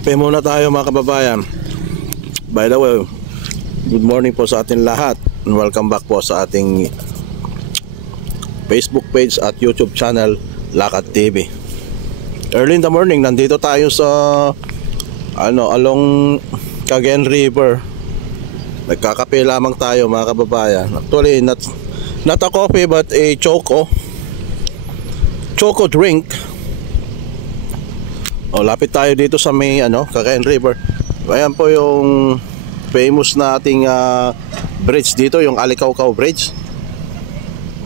Kape muna tayo mga kababayan. By the way, good morning po sa ating lahat and welcome back po sa ating Facebook page at YouTube channel Lakad TV. Early in the morning, nandito tayo sa along Cagayan River. Nagkakape lamang tayo mga kababayan. Actually, not a coffee but a choco drink. Lapit tayo dito sa may Cagayan River. Ayan po yung famous nating bridge dito, yung Alicaucao Bridge.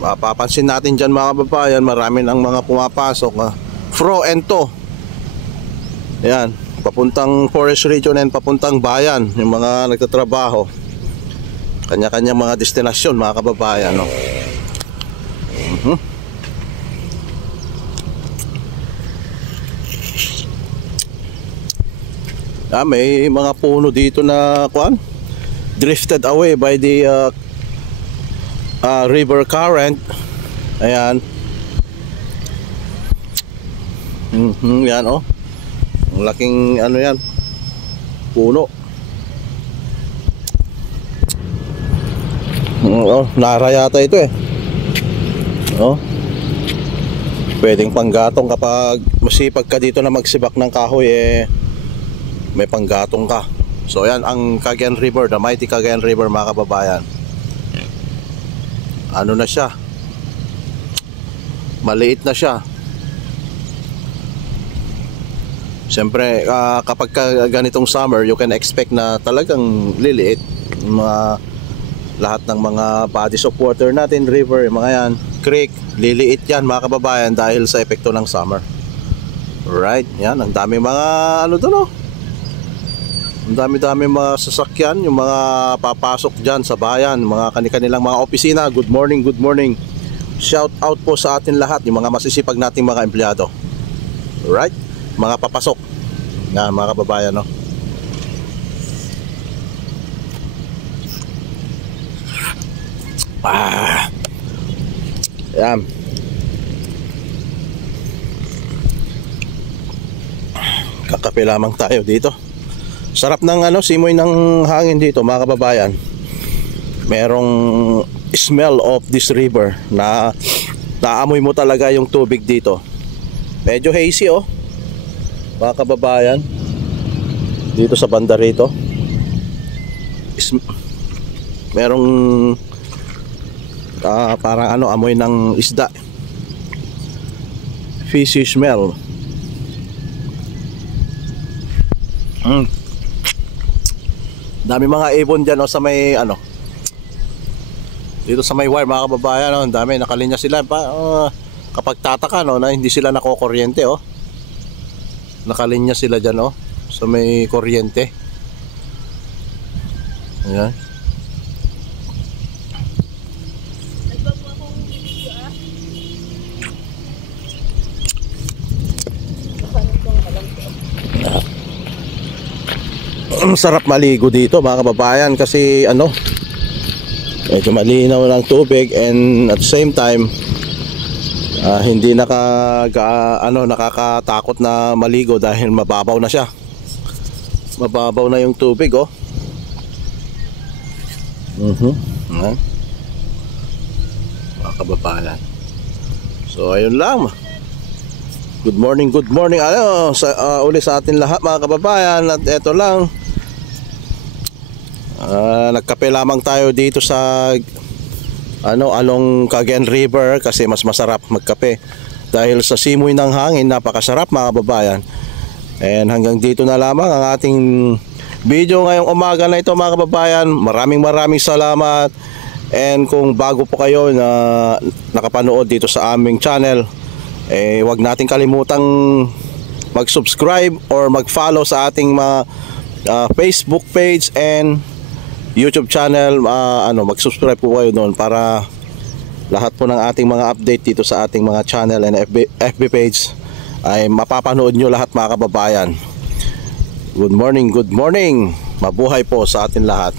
Mapapansin natin dyan mga kababayan, marami ng mga pumapasok fro and to. Ayan, papuntang forest region and papuntang bayan, yung mga nagtatrabaho. Kanya-kanya mga destinasyon mga kababayan, no? May mga puno dito na drifted away by the river current. Ayan. Yan ang laking yan, puno. Nara yata ito pwedeng panggatong kapag masipag ka dito na magsibak ng kahoy, may panggatong ka. So yan ang Cagayan River, the mighty Cagayan River mga kababayan. Ano na siya, maliit na siya. Siyempre kapag ganitong summer, you can expect na talagang liliit lahat ng mga bodies of water natin, river, mga yan, creek, liliit yan mga kababayan dahil sa epekto ng summer. Right, yan, ang dami mga ang dami-dami mga sasakyan, yung mga papasok dyan sa bayan, mga kanilang mga opisina. Good morning, good morning. Shout out po sa atin lahat, yung mga masisipag nating mga empleyado. Alright, mga papasok na mga kababayan, no? Yan. Kakape lamang tayo dito. Sarap ng simoy ng hangin dito mga kababayan. Merong smell of this river na naamoy mo talaga yung tubig dito. Medyo hazy mga kababayan, dito sa banda rito. Merong parang amoy ng isda, fishy smell. Dami mga ibon dyan sa may dito sa may wire mga kababayan, ang dami, nakalinya sila kapag tataka na hindi sila nakokuryente. Nakalinya sila dyan sa may kuryente. Ayan. Sarap maligo dito mga kababayan kasi medyo malinaw ng tubig and at the same time hindi nakakatakot na maligo dahil mababaw na siya. Mababaw na yung tubig mga kababayan. So ayun lang. Good morning uli sa atin lahat mga kababayan. At eto lang, nagkape lamang tayo dito sa along Cagayan River kasi mas masarap magkape dahil sa simoy ng hangin. Napakasarap mga kababayan. And hanggang dito na lamang ang ating video ngayong umaga na ito mga kababayan. Maraming salamat. And kung bago po kayo na nakapanood dito sa aming channel, wag nating kalimutang mag-subscribe or mag-follow sa ating mga Facebook page and YouTube channel. Mag-subscribe po kayo doon para lahat po ng ating mga update dito sa ating mga channel and FB page ay mapapanood nyo lahat mga kababayan. Good morning, mabuhay po sa atin lahat.